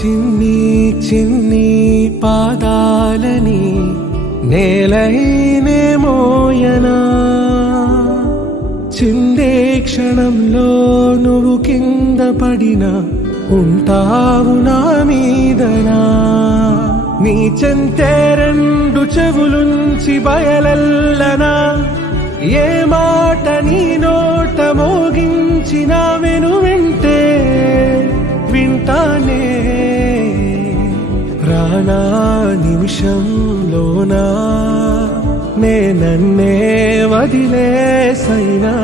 చిన్ని చిన్ని పాదాలని నేలైనే మోయనా, చిందే క్షణంలో నువ్వు కింద పడినా ఉంటావు నా మీదనా. నీ చెంతే రెండు చెవులుంచి బయలెల్లనా, ఏ మాట నీ నోట మోగించిన వెను వింటే వింటానే. ప్రాణా నిమిషంలోనా నే నన్నే వదిలేసైనా.